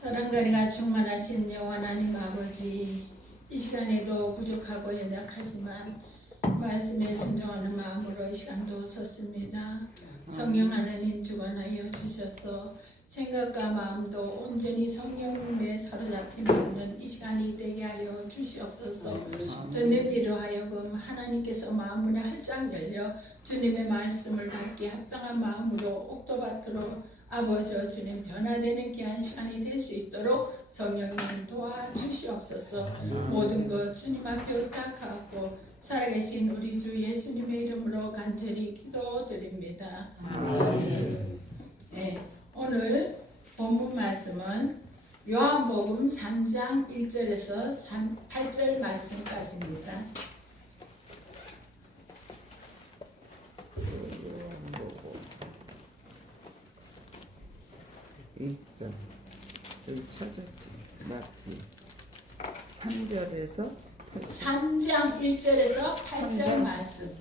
사랑가리가 충만하신 여호와 하나님 아버지, 이 시간에도 부족하고 연약하지만 말씀에 순종하는 마음으로 이 시간도 섰습니다. 성령 하나님 주관하여 주셔서 생각과 마음도 온전히 성령님에 사로잡힘 없는 이 시간이 되게 하여 주시옵소서. 듣는 이로 하여금 하나님께서 마음문을 활짝 열려 주님의 말씀을 받기 합당한 마음으로 옥도밭으로 아버지 주님 변화되는 귀한 시간이 될 수 있도록 성령님 도와주시옵소서. 모든 것 주님 앞에 의탁하고 살아계신 우리 주 예수님의 이름으로 간절히 기도드립니다. 네, 오늘 본문 말씀은 요한복음 3장 1절에서 8절 말씀까지입니다. 있죠. 여기 찾았지. 맞지. 3절에서 3장 1절에서 8절 말씀.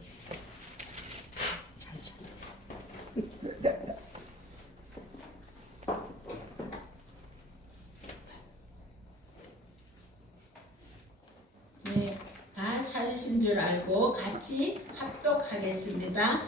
네, 다 찾으신 줄 알고 같이 합독하겠습니다.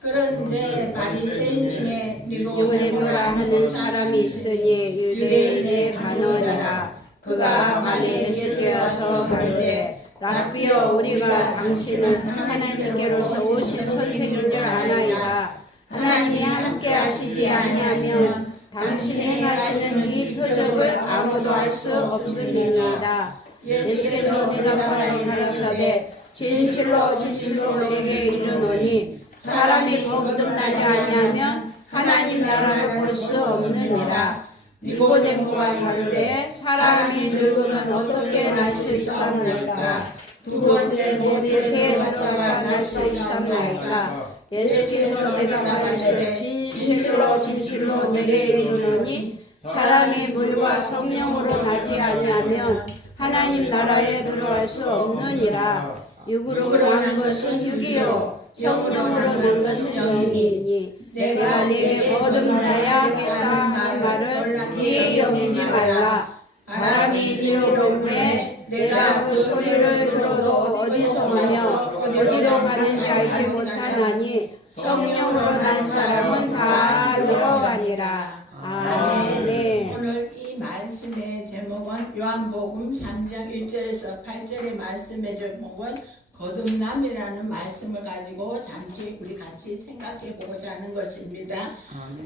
그런데 바리새인 중에 니고데모라 하는 사람이 있으니 유대인의 간호자라. 그가 만에 예수께 와서 가르되 라비여, 우리가 당신은 하나님께로서 오신 선생인 줄 아나이다. 하나님이 함께 하시지 아니하면 당신이 행하시는 이 표적을 아무도 알 수 없으리이다. 예수께서 대답하여 가르치되 진실로 진실로 너에게 이르노니 사람이 거듭나지 아니하면 하나님 나라를 볼 수 없느니라. 니고데모가 가르되 사람이 늙으면 어떻게 날 수 있사옵나이까? 두 번째 어떻게 갔다가 날 수 있사옵나이까? 예수께서 대답하시되 진실로 진실로 내게 이르노니 사람이 물과 성령으로 나지 아니하면 하나님 나라에 들어갈 수 없느니라. 육으로 난 것은 육이요 성령으로 난 것은 영이니 내가 네게 거듭나야겠다 이 말을 귀히 여기지 말라. 바람이 이르르되 내가 그 소리를 들어도 어디서 오며 어디로 가는지 알지 못하나니 성령으로 난 사람은 다 들어가니라. 아멘. 오늘 이 말씀의 제목은 요한복음 3장 1절에서 8절의 말씀의 제목은 거듭남이라는 말씀을 가지고 잠시 우리 같이 생각해 보고자 하는 것입니다.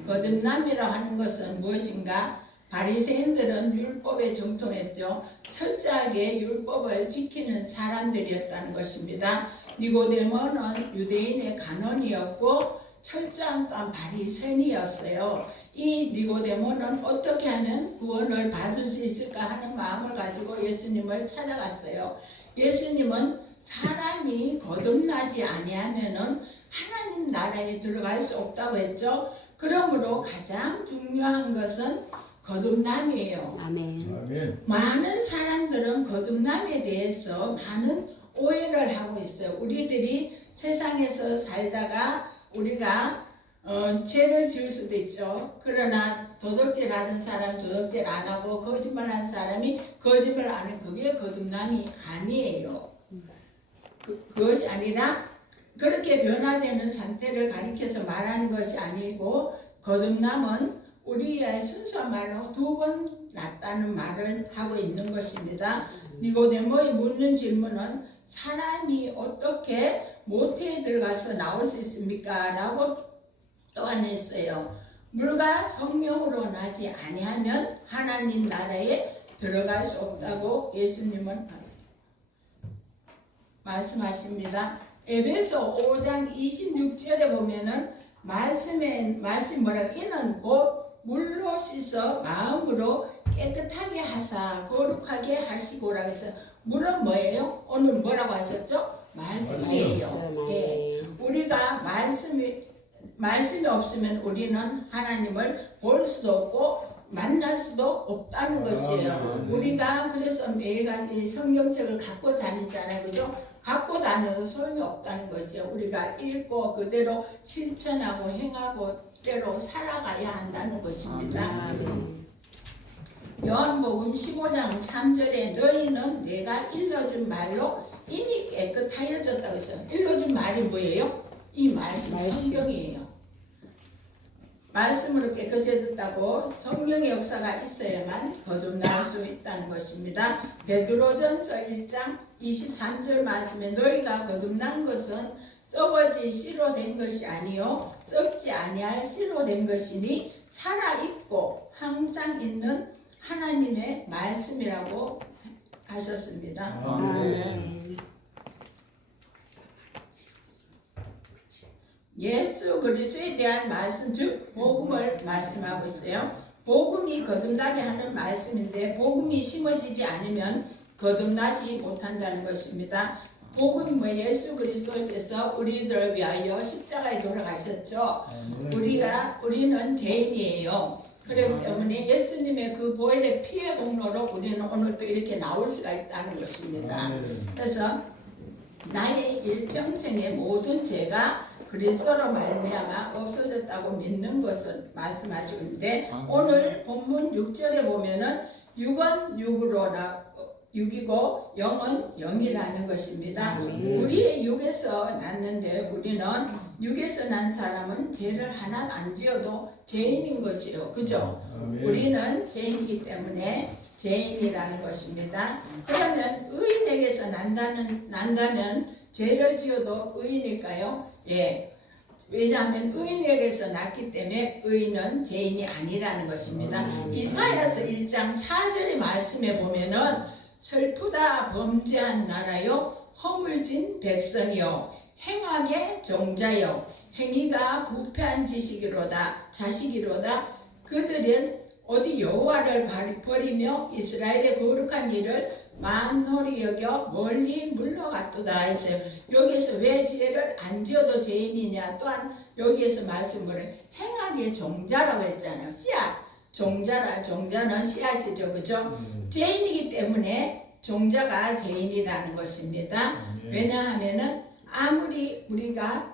거듭남이라고 하는 것은 무엇인가? 바리새인들은 율법에 정통했죠. 철저하게 율법을 지키는 사람들이었다는 것입니다. 니고데모는 유대인의 간원이었고 철저한 또한 바리새인이었어요. 이 니고데모는 어떻게 하면 구원을 받을 수 있을까 하는 마음을 가지고 예수님을 찾아갔어요. 예수님은 사람이 거듭나지 아니하면은 하나님 나라에 들어갈 수 없다고 했죠. 그러므로 가장 중요한 것은 거듭남이에요. 아멘. 많은 사람들은 거듭남에 대해서 많은 오해를 하고 있어요. 우리들이 세상에서 살다가 우리가 죄를 지을 수도 있죠. 그러나 도둑질 하는 사람 도둑질 안 하고 거짓말 하는 사람이 거짓말 안 하는 그게 거듭남이 아니에요. 그것이 아니라 그렇게 변화되는 상태를 가리켜서 말하는 것이 아니고 거듭남은 우리의 순수한 말로 두 번 낫다는 말을 하고 있는 것입니다. 니고데모의 묻는 질문은 사람이 어떻게 모태에 들어가서 나올 수 있습니까? 라고 또한 했어요. 물과 성령으로 나지 아니하면 하나님 나라에 들어갈 수 없다고 예수님은 말씀하십니다. 에베소 5장 26절에 보면은 말씀 뭐라고? 이는 곧 물로 씻어 마음으로 깨끗하게 하사 거룩하게 하시고라고 해서 물은 뭐예요? 오늘 뭐라고 하셨죠? 말씀이에요. 예. 우리가 말씀이 없으면 우리는 하나님을 볼 수도 없고 만날 수도 없다는 것이에요. 우리가 그래서 매일같이 성경책을 갖고 다니잖아요. 그죠? 갖고 다녀도 소용이 없다는 것이요. 우리가 읽고 그대로 실천하고 행하고 때로 살아가야 한다는 것입니다. 요한복음 15장 3절에 너희는 내가 일러준 말로 이미 깨끗하여졌다고 했어요. 일러준 말이 뭐예요? 이 말씀, 성경이에요. 말씀으로 깨끗해졌다고 성령의 역사가 있어야만 거듭날 수 있다는 것입니다. 베드로전서 1장 23절 말씀에 너희가 거듭난 것은 썩어진 씨로 된 것이 아니요 썩지 아니할 씨로 된 것이니 살아있고 항상 있는 하나님의 말씀이라고 하셨습니다. 아멘. 예수 그리스도에 대한 말씀, 즉 복음을 말씀하고 있어요. 복음이 거듭나게 하는 말씀인데 복음이 심어지지 않으면 거듭나지 못한다는 것입니다. 복음이 뭐 예수 그리스도께서 우리들을 위하여 십자가에 돌아가셨죠. 우리는 죄인이에요. 그렇기 때문에 예수님의 그 보혈의 피의 공로로 우리는 오늘 또 이렇게 나올 수가 있다는 것입니다. 그래서 나의 일평생의 모든 죄가 그리스도로 말미암아 없어졌다고 믿는 것을 말씀하시고 있는데 오늘 본문 6절에 보면은 육은 육이고 영은 영이라는 것입니다. 우리의 육에서 났는데 우리는 육에서 난 사람은 죄를 하나도 안 지어도 죄인인 것이요. 그죠? 우리는 죄인이기 때문에 죄인이라는 것입니다. 그러면 의인에게서 난다면 죄를 지어도 의인일까요? 예. 왜냐하면 의인에게서 났기 때문에 의인은 죄인이 아니라는 것입니다. 이사야서 1장 4절의 말씀에 보면은 슬프다 범죄한 나라요 허물진 백성이요 행악의 종자요 행위가 부패한 자식이로다 그들은 어디 여호와를 버리며 이스라엘의 거룩한 일을 만홀히 여겨 멀리 물러갔도다 했어요. 여기에서 왜 죄를 안 지어도 죄인이냐, 또한 여기에서 말씀을 행악의 종자라고 했잖아요. 씨앗, 종자는 씨앗이죠. 그죠? 죄인이기 때문에 종자가 죄인이라는 것입니다. 왜냐하면은 아무리 우리가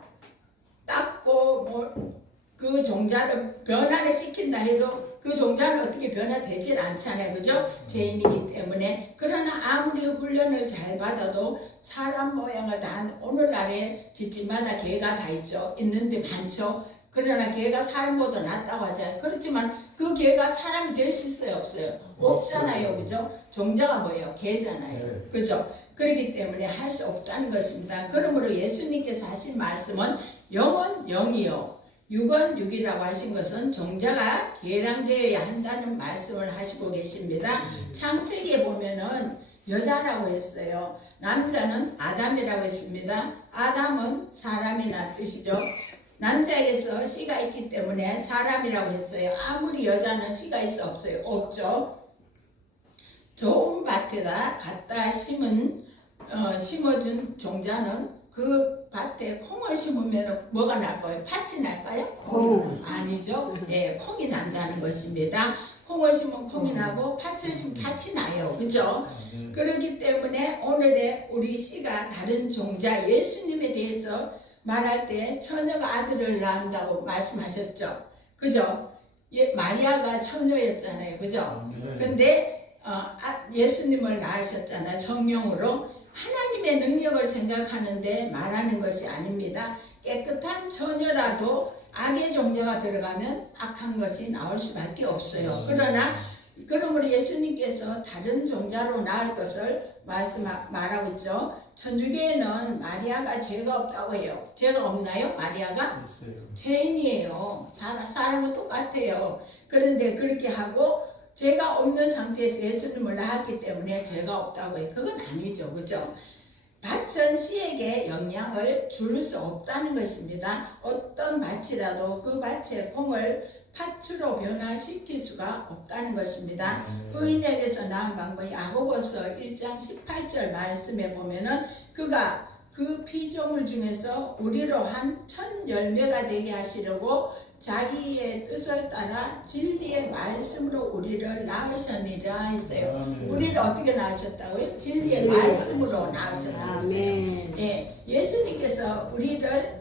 닦고 그 종자를 변화를 시킨다 해도 그 종자는 어떻게 변화되질 않잖아요. 그죠? 죄인이기 때문에. 그러나 아무리 훈련을 잘 받아도 사람 모양을 다 오늘날에 집집마다 개가 다 있죠. 있는데 많죠. 그러나 개가 사람보다 낫다고 하잖아요. 그렇지만 그 개가 사람이 될 수 있어요? 없어요? 없잖아요. 그죠? 종자가 뭐예요? 개잖아요. 그죠? 그렇기 때문에 할 수 없다는 것입니다. 그러므로 예수님께서 하신 말씀은 영은 영이요 육은 육이라고 하신 것은 종자가 계량되어야 한다는 말씀을 하시고 계십니다. 창세기에 보면은 여자라고 했어요. 남자는 아담이라고 했습니다. 아담은 사람이나 뜻이죠. 남자에게서 씨가 있기 때문에 사람이라고 했어요. 아무리 여자는 씨가 있어 없어요? 없죠. 좋은 밭에다 갖다 심어준 종자는 그 밭에 콩을 심으면 뭐가 날까요? 팥이 날까요? 콩. 아니죠. 예, 콩이 난다는 것입니다. 콩을 심으면 콩이 나고 팥을 심으면 팥이 나요. 그죠? 그렇기 때문에 오늘의 우리 씨가 다른 종자 예수님에 대해서 말할 때 처녀가 아들을 낳는다고 말씀하셨죠. 그죠? 마리아가 처녀였잖아요. 그죠? 근데 예수님을 낳으셨잖아요. 성령으로. 하나님의 능력을 생각하는데 말하는 것이 아닙니다. 깨끗한 처녀라도 악의 종자가 들어가면 악한 것이 나올 수밖에 없어요. 그러므로 예수님께서 다른 종자로 낳을 것을 말하고 있죠. 천주교에는 마리아가 죄가 없다고 해요. 죄가 없나요? 마리아가? 있어요. 죄인이에요. 사람과 똑같아요. 그런데 그렇게 하고 죄가 없는 상태에서 예수님을 낳았기 때문에 죄가 없다고 해요. 그건 아니죠. 그죠? 밭은 씨에게 영향을 줄 수 없다는 것입니다. 어떤 밭이라도 그 밭의 콩을 팥으로 변화시킬 수가 없다는 것입니다. 의인에게서 낳은 방법이 야고보서 1장 18절 말씀에 보면은 그가 그 피조물 중에서 우리로 한 천 열매가 되게 하시려고 자기의 뜻을 따라 진리의 말씀으로 우리를 낳으셨느니라 했어요. 우리를 어떻게 낳으셨다고요? 진리의 말씀으로 낳으셨다고 했어요. 예, 예수님께서 우리를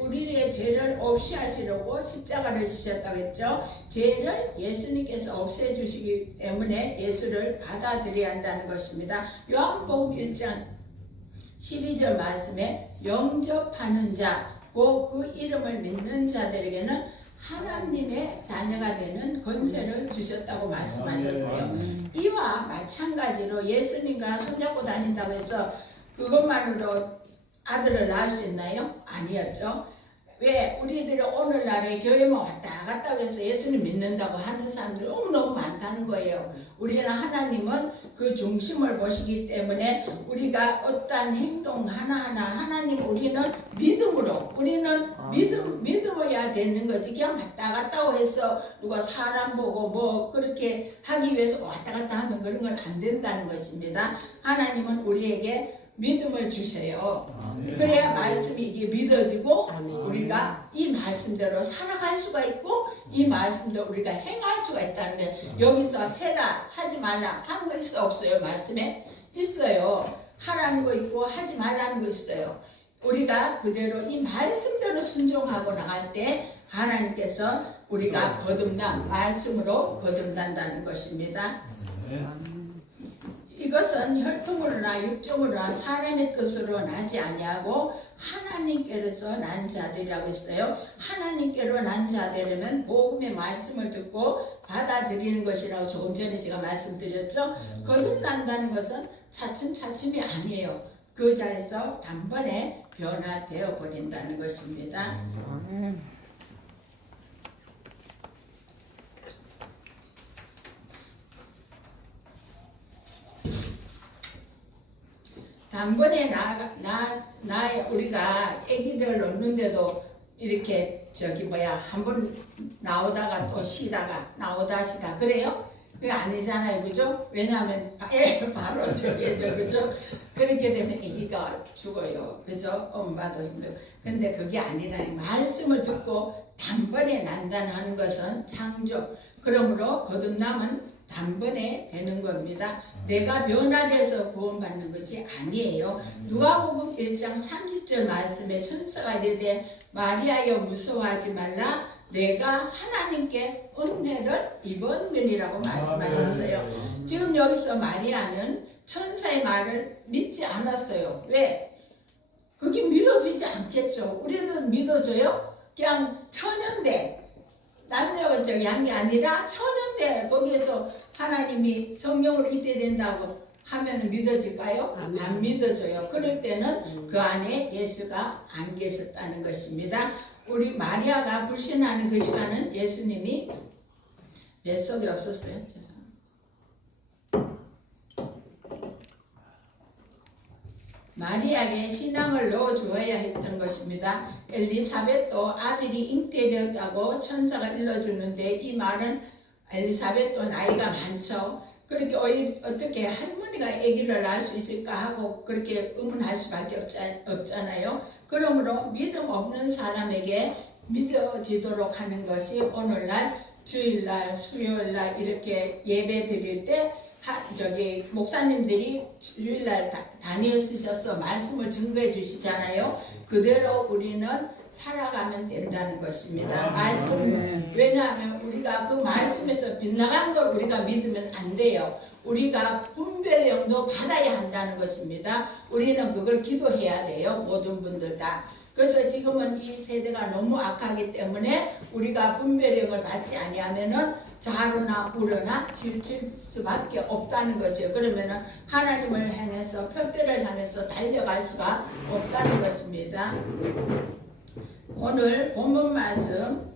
우리의 죄를 없이 하시려고 십자가를 지셨다고 했죠. 죄를 예수님께서 없애주시기 때문에 예수를 받아들여야 한다는 것입니다. 요한복음 1장 12절 말씀에 영접하는 자, 그 이름을 믿는 자들에게는 하나님의 자녀가 되는 권세를 주셨다고 말씀하셨어요. 이와 마찬가지로 예수님과 손잡고 다닌다고 해서 그것만으로 아들을 낳을 수 있나요? 아니었죠. 왜? 우리들이 오늘날에 교회만 왔다 갔다 해서 예수님 믿는다고 하는 사람들이 너무너무 많다는 거예요. 우리는 하나님은 그 중심을 보시기 때문에 우리가 어떠한 행동 하나하나 하나님 우리는 믿음으로 우리는 믿어야 되는 거지. 그냥 왔다 갔다 해서 누가 사람 보고 뭐 그렇게 하기 위해서 왔다 갔다 하면 그런 건 안 된다는 것입니다. 하나님은 우리에게 믿음을 주세요. 그래야 말씀이 이게 믿어지고 우리가 이 말씀대로 살아갈 수가 있고 이 말씀대로 우리가 행할 수가 있다는 게 여기서 해라 하지 말라 하는 거 있어 없어요? 말씀에 있어요. 하라는 거 있고 하지 말라는 거 있어요. 우리가 그대로 이 말씀대로 순종하고 나갈 때 하나님께서 우리가 거듭남 말씀으로 거듭난다는 것입니다. 이것은 혈통으로나 육종으로나 사람의 뜻으로 나지 아니하고 하나님께로서 난 자들이라고 했어요. 하나님께로 난 자들이면 복음의 말씀을 듣고 받아들이는 것이라고 조금 전에 제가 말씀드렸죠. 거듭난다는 것은 차츰차츰이 아니에요. 그 자리에서 단번에 변화되어 버린다는 것입니다. 단번에 우리가 아기를 놓는데도 이렇게 한번 나오다가 또 쉬다가 나오다 쉬다 그래요? 그게 아니잖아요, 그죠? 왜냐하면 바로 그죠? 그렇게 되면 아기가 죽어요, 그죠? 엄마도 힘들고. 근데 그게 아니라 말씀을 듣고 단번에 난다는 것은 창조. 그러므로 거듭남은 단번에 되는 겁니다. 내가 변화돼서 구원받는 것이 아니에요. 누가복음 1장 30절 말씀에 천사가 이르되 마리아여 무서워하지 말라 내가 하나님께 은혜를 입었느니라고 말씀하셨어요. 지금 여기서 마리아는 천사의 말을 믿지 않았어요. 왜? 그게 믿어지지 않겠죠. 우리도 믿어줘요? 그냥 천연대 남녀가 한 게 아니라 천연대 거기에서 하나님이 성령으로 이때 된다고 하면 믿어질까요? 안 믿어져요. 그럴 때는 그 안에 예수가 안 계셨다는 것입니다. 우리 마리아가 불신하는 그 시간은 예수님이 뱃속에 없었어요. 마리아에게 신앙을 넣어주어야 했던 것입니다. 엘리사벳도 아들이 잉태되었다고 천사가 일러주는데 이 말은 엘리사벳도 나이가 많죠. 그렇게 어떻게 할머니가 아기를 낳을 수 있을까 하고 그렇게 의문할 수밖에 없잖아요. 그러므로 믿음 없는 사람에게 믿어지도록 하는 것이 오늘날 주일날 수요일날 이렇게 예배 드릴 때 목사님들이 주일날 다니시셔서 말씀을 증거해 주시잖아요. 그대로 우리는 살아가면 된다는 것입니다. 말씀. 왜냐하면 우리가 그 말씀에서 빗나간 걸 우리가 믿으면 안 돼요. 우리가 분별력도 받아야 한다는 것입니다. 우리는 그걸 기도해야 돼요. 모든 분들 다. 그래서 지금은 이 세대가 너무 악하기 때문에 우리가 분별력을 받지 아니하면은 자로나 우로나 지칠 수밖에 없다는 것이에요. 그러면은 하나님을 향해서 표대를 향해서 달려갈 수가 없다는 것입니다. 오늘 본문 말씀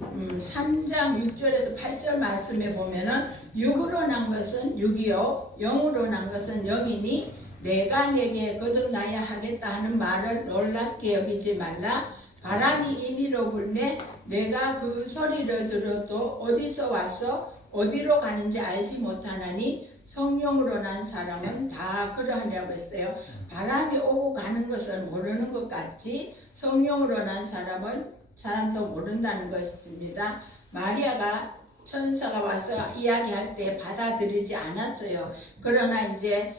3장 6절에서 8절 말씀에 보면은 육으로 난 것은 육이요 영으로 난 것은 영이니 내가 내게 거듭나야 하겠다 하는 말을 놀랍게 여기지 말라. 바람이 임의로 불매 내가 그 소리를 들어도 어디서 와서 어디로 가는지 알지 못하나니 성령으로 난 사람은 다 그러하냐고 했어요. 바람이 오고 가는 것을 모르는 것 같지 성령으로 난 사람도 모른다는 것입니다. 마리아가 천사가 와서 이야기할 때 받아들이지 않았어요. 그러나 이제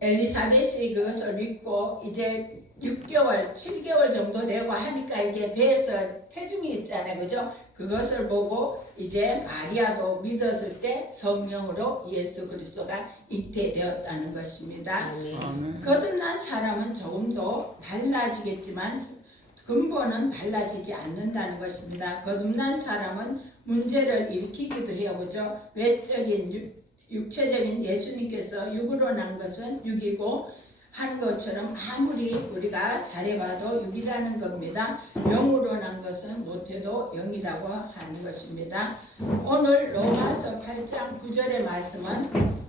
엘리사벳이 그것을 믿고 이제 6개월, 7개월 정도 되고 하니까 이게 배에서 태중이 있잖아요. 그죠? 그것을 보고 이제 마리아도 믿었을 때 성령으로 예수 그리스도가 잉태되었다는 것입니다. 거듭난 사람은 조금도 달라지겠지만 근본은 달라지지 않는다는 것입니다. 거듭난 사람은 문제를 일으키기도 해요. 그죠? 외적인 육체적인 예수님께서 육으로 난 것은 육이고 한 것처럼 아무리 우리가 잘해봐도 육이라는 겁니다. 영으로 난 것은 못해도 영이라고 하는 것입니다. 오늘 로마서 8장 9절의 말씀은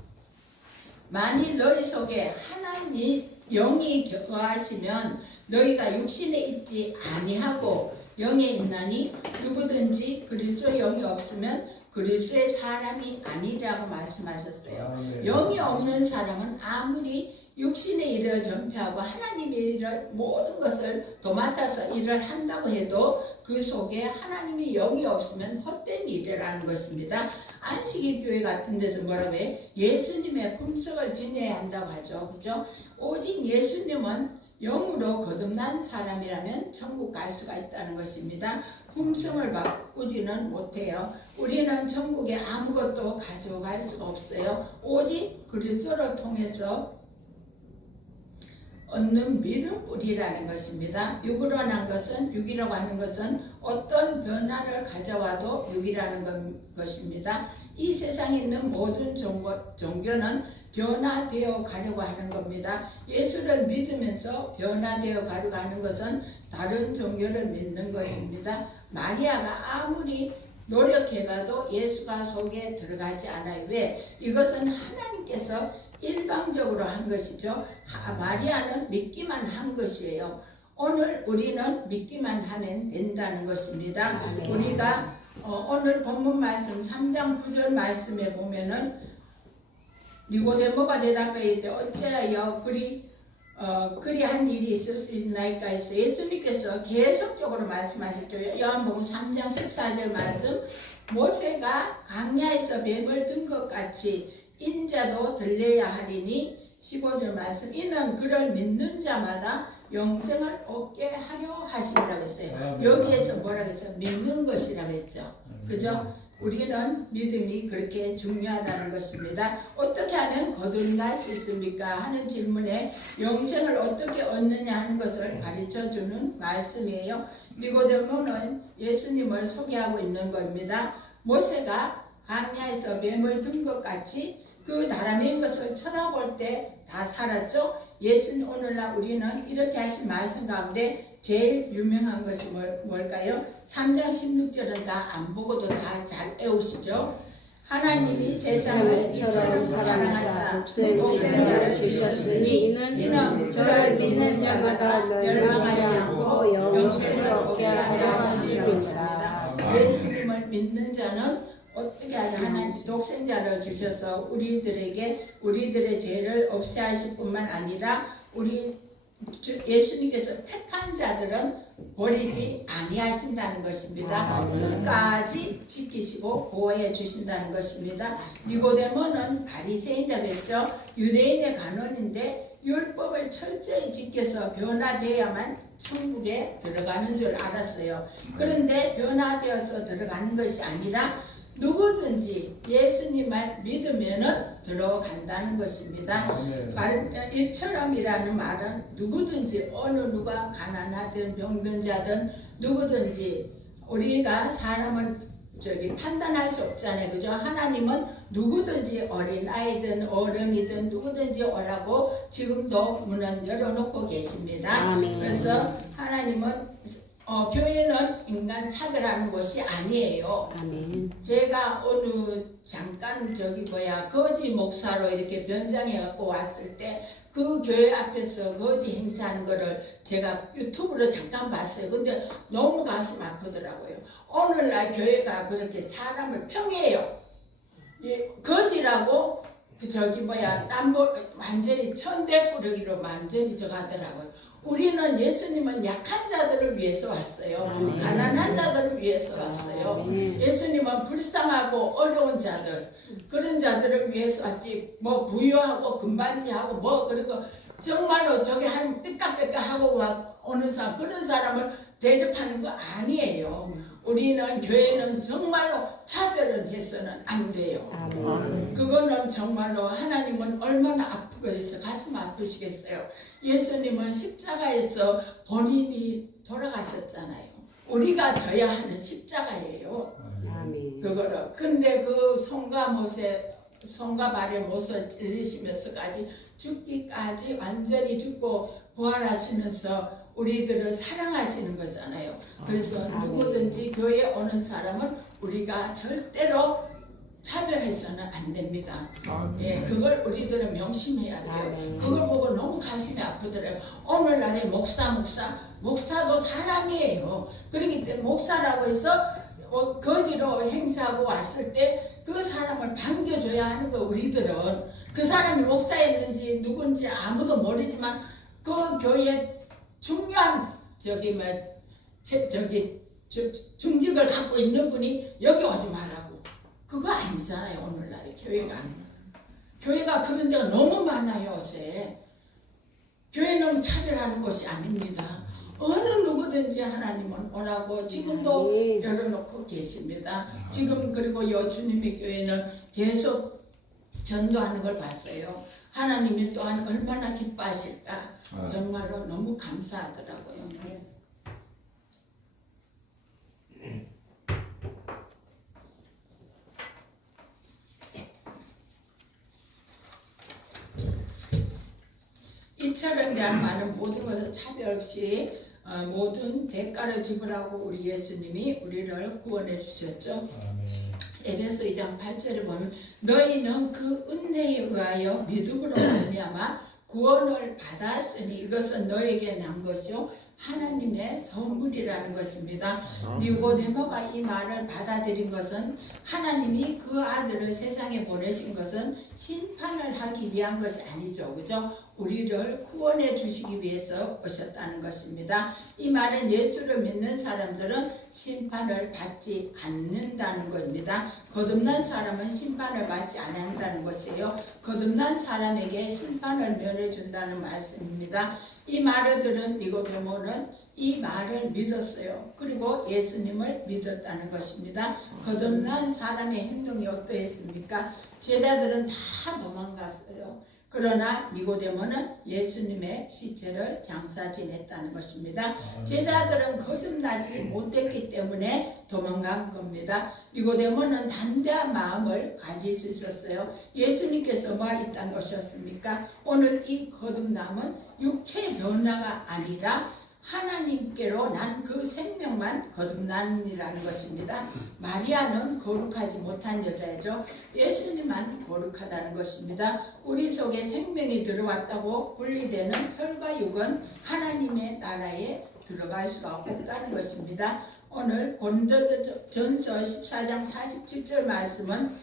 만일 너희 속에 하나님 영이 거하시면 너희가 육신에 있지 아니하고 영에 있나니 누구든지 그리스도의 영이 없으면 그리스도의 사람이 아니라고 말씀하셨어요. 영이 없는 사람은 아무리 육신의 일을 전폐하고 하나님의 일을 모든 것을 도맡아서 일을 한다고 해도 그 속에 하나님의 영이 없으면 헛된 일이라는 것입니다. 안식일 교회 같은 데서 뭐라고 해? 예수님의 품성을 지녀야 한다고 하죠. 그죠? 오직 예수님은 영으로 거듭난 사람이라면 천국 갈 수가 있다는 것입니다. 품성을 바꾸지는 못해요. 우리는 천국에 아무것도 가져갈 수가 없어요. 오직 그리스도를 통해서 얻는 믿음뿐이라는 것입니다. 육으로 난 것은, 육이라고 하는 것은 어떤 변화를 가져와도 육이라는 것입니다. 이 세상에 있는 모든 종교는 변화되어 가려고 하는 겁니다. 예수를 믿으면서 변화되어 가려고 하는 것은 다른 종교를 믿는 것입니다. 마리아가 아무리 노력해봐도 예수가 속에 들어가지 않아요. 왜? 이것은 하나님께서 일방적으로 한 것이죠. 마리아는 믿기만 한 것이에요. 오늘 우리는 믿기만 하면 된다는 것입니다. 우리가 오늘 본문 말씀 3장 9절 말씀에 보면은 니고데모가 대답해 이르되 어찌하여 그리한 일이 있을 수 있나이까 해서 예수님께서 계속적으로 말씀하셨죠. 요한복음 3장 14절 말씀 모세가 광야에서 뱀을 든 것 같이 인자도 들려야 하리니 15절 말씀 이는 그를 믿는 자마다 영생을 얻게 하려 하신다고 했어요. 여기에서 뭐라고 했어요? 믿는 것이라고 했죠. 그죠? 우리는 믿음이 그렇게 중요하다는 것입니다. 어떻게 하면 거듭날 수 있습니까? 하는 질문에 영생을 어떻게 얻느냐 하는 것을 가르쳐주는 말씀이에요. 니고데모는 예수님을 소개하고 있는 겁니다. 모세가 광야에서 뱀을 든 것 같이 그 다람인 것을 쳐다볼 때 다 살았죠. 예수님 오늘날 우리는 이렇게 하신 말씀 가운데 제일 유명한 것이 뭘까요? 3장 16절은 다 안 보고도 다 잘 외우시죠. 하나님이 세상을 이처럼 사랑하사 독생자를 주셨으니 이는 저를 믿는 자마다 멸망하지 않고 영생을 얻게 하려 하심이니라. 예수님을 믿는 자는 어떻게 하나님 독생자를 주셔서 우리들의 죄를 없애하실 뿐만 아니라 예수님께서 택한 자들은 버리지 아니하신다는 것입니다. 끝까지 지키시고 보호해 주신다는 것입니다. 니고데모는 바리새인이라고 했죠. 유대인의 간원인데 율법을 철저히 지켜서 변화되어야만 천국에 들어가는 줄 알았어요. 그런데 변화되어서 들어가는 것이 아니라 누구든지 예수님을 믿으면 들어간다는 것입니다. 이처럼이라는 말은 누구든지 어느 누가 가난하든 병든 자든 누구든지 우리가 사람을 판단할 수 없잖아요. 그죠? 하나님은 누구든지 어린아이든 어른이든 누구든지 오라고 지금도 문은 열어놓고 계십니다. 그래서 하나님은 교회는 인간 차별하는 곳이 아니에요. 아멘. 제가 어느 잠깐 거지 목사로 이렇게 변장해갖고 왔을 때 그 교회 앞에서 거지 행사하는 거를 제가 유튜브로 잠깐 봤어요. 근데 너무 가슴 아프더라고요. 오늘날 교회가 그렇게 사람을 평해요. 거지라고 완전히 천대꾸러기로 완전히 하더라고요. 우리는 예수님은 약한 자들을 위해서 왔어요. 아멘. 가난한 자들을 위해서 왔어요. 아멘. 예수님은 불쌍하고 어려운 자들, 그런 자들을 위해서 왔지. 뭐 부유하고 금반지하고 뭐 그리고 정말로 저게 한 삐까삐까하고 오는 사람, 그런 사람을 대접하는 거 아니에요. 우리는 교회는 정말로 차별을 해서는 안 돼요. 아멘. 그거는 정말로 하나님은 얼마나 아프겠어요. 가슴 아프시겠어요. 예수님은 십자가에서 본인이 돌아가셨잖아요. 우리가 져야 하는 십자가예요. 아멘. 그거를. 근데 그 손과 발에 못을 찔리시면서까지 죽기까지 완전히 죽고 부활하시면서 우리들을 사랑하시는 거잖아요. 그래서 누구든지 교회에 오는 사람은 우리가 절대로 차별해서는 안 됩니다. 예, 그걸 우리들은 명심해야 돼요. 그걸 보고 너무 가슴이 아프더라고요. 오늘날의 목사도 사람이에요. 그렇기 때문에 목사라고 해서 거지로 행사하고 왔을 때 그 사람을 반겨줘야 하는 거. 우리들은 그 사람이 목사였는지 누군지 아무도 모르지만 그 교회에 중요한 중직을 갖고 있는 분이 여기 오지 말라고. 그거 아니잖아요. 오늘날의 교회가 그런 데가 너무 많아요. 요새 교회는 차별하는 것이 아닙니다. 어느 누구든지 하나님은 오라고 지금도 열어놓고 계십니다. 지금 그리고 주님의 교회는 계속 전도하는 걸 봤어요. 하나님이 또한 얼마나 기뻐하실까. 정말로 너무 감사하더라고요. 이처럼 대한 많은 모든 것을 차별 없이 모든 대가를 지불하고 우리 예수님이 우리를 구원해 주셨죠. 에베소 2장 8절에 보면 너희는 그 은혜에 의하여 믿음으로 말미암아 구원을 받았으니 이것은 너에게 난 것이요 하나님의 선물이라는 것입니다. 니고데모가 이 말을 받아들인 것은 하나님이 그 아들을 세상에 보내신 것은 심판을 하기 위한 것이 아니죠. 그죠? 우리를 구원해 주시기 위해서 오셨다는 것입니다. 이 말은 예수를 믿는 사람들은 심판을 받지 않는다는 것입니다. 거듭난 사람은 심판을 받지 않는다는 것이에요. 거듭난 사람에게 심판을 면해준다는 말씀입니다. 이 말을 들은 니고데모는 이 말을 믿었어요. 그리고 예수님을 믿었다는 것입니다. 거듭난 사람의 행동이 어떠했습니까? 제자들은 다 도망갔어요. 그러나 니고데모는 예수님의 시체를 장사 지냈다는 것입니다. 제자들은 거듭나지 못했기 때문에 도망간 겁니다. 니고데모는 담대한 마음을 가질 수 있었어요. 예수님께서 이 땅에 오셨습니까? 오늘 이 거듭남은 육체의 변화가 아니라 하나님께로 난 그 생명만 거듭남이라는 것입니다. 마리아는 거룩하지 못한 여자죠. 예수님만 거룩하다는 것입니다. 우리 속에 생명이 들어왔다고 분리되는 혈과 육은 하나님의 나라에 들어갈 수가 없다는 것입니다. 오늘 고린도전서 14장 47절 말씀은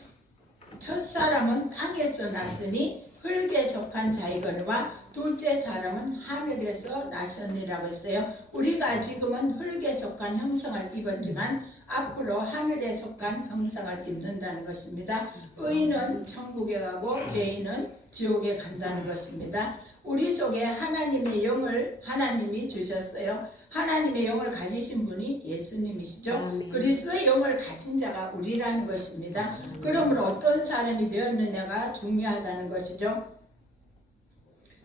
첫사람은 땅에서 났으니 흙에 속한 자이거니와 둘째 사람은 하늘에서 나셨느라고 했어요. 우리가 지금은 흙에 속한 형상을 입었지만 앞으로 하늘에 속한 형상을 입는다는 것입니다. 의인은 천국에 가고 죄인은 지옥에 간다는 것입니다. 우리 속에 하나님의 영을 하나님이 주셨어요. 하나님의 영을 가지신 분이 예수님이시죠. 그리스도의 영을 가진 자가 우리라는 것입니다. 그러므로 어떤 사람이 되었느냐가 중요하다는 것이죠.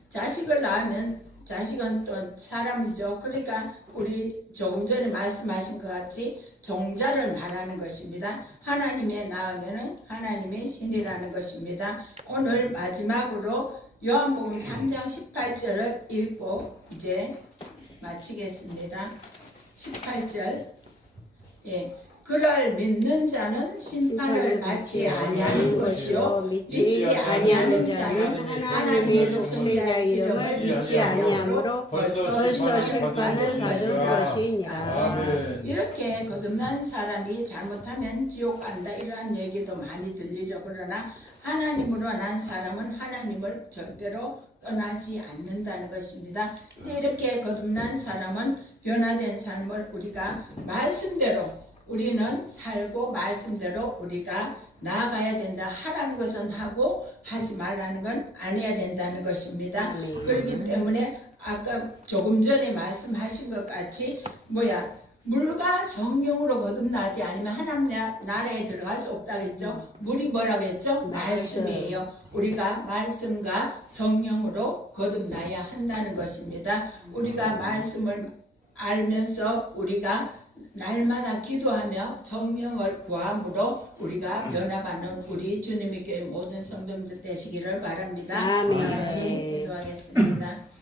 자식을 낳으면 자식은 또 사람이죠. 그러니까 우리 조금 전에 말씀하신 것 같이 종자를 말하는 것입니다. 하나님의 낳으면 하나님의 신이라는 것입니다. 오늘 마지막으로 요한복음 3장 18절을 읽고 이제 마치겠습니다. 18절. 예. 그를 믿는 자는 심판을 받지 아니하는 것이요 믿지 아니하는 자는 하나님의 독생자 이름을 믿지 아니하므로 벌써 심판을 받은 것이니라. 이렇게 거듭난 사람이 잘못하면 지옥 간다 이러한 얘기도 많이 들리죠. 그러나 하나님으로 난 사람은 하나님을 절대로 떠나지 않는다는 것입니다. 이제 이렇게 거듭난 사람은 변화된 삶을 우리가 말씀대로 우리는 살고 말씀대로 우리가 나아가야 된다. 하라는 것은 하고 하지 말라는 건 안 해야 된다는 것입니다. 그렇기 때문에 아까 조금 전에 말씀하신 것 같이 물과 성령으로 거듭나지 않으면 하나님 나라에 들어갈 수 없다 했죠. 물이 뭐라고 했죠? 말씀이에요. 우리가 말씀과 성령으로 거듭나야 한다는 것입니다. 우리가 말씀을 알면서 우리가 날마다 기도하며 성령을 구함으로 우리가 변화받는 우리 주님의 교회 모든 성도들 되시기를 바랍니다. 아멘. 다 같이 기도하겠습니다.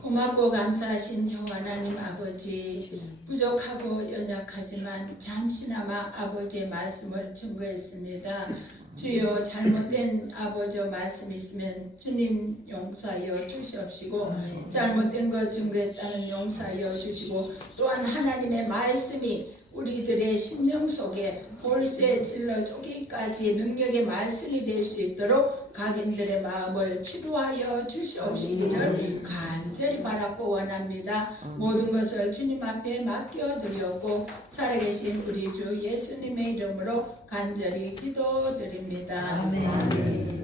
고맙고 감사하신 주 하나님 아버지, 부족하고 연약하지만 잠시나마 아버지의 말씀을 증거했습니다. 주여, 잘못된 아버지 말씀 있으면 주님 용서하여 주시옵시고, 잘못된 것 증거했다는 용서하여 주시고, 또한 하나님의 말씀이 우리들의 심령 속에 골수에 찔러 쪼기까지 능력의 말씀이 될 수 있도록 각인들의 마음을 치료하여 주시옵시기를 간절히 바라고 원합니다. 모든 것을 주님 앞에 맡겨드렸고 살아계신 우리 주 예수님의 이름으로 간절히 기도드립니다. 아멘.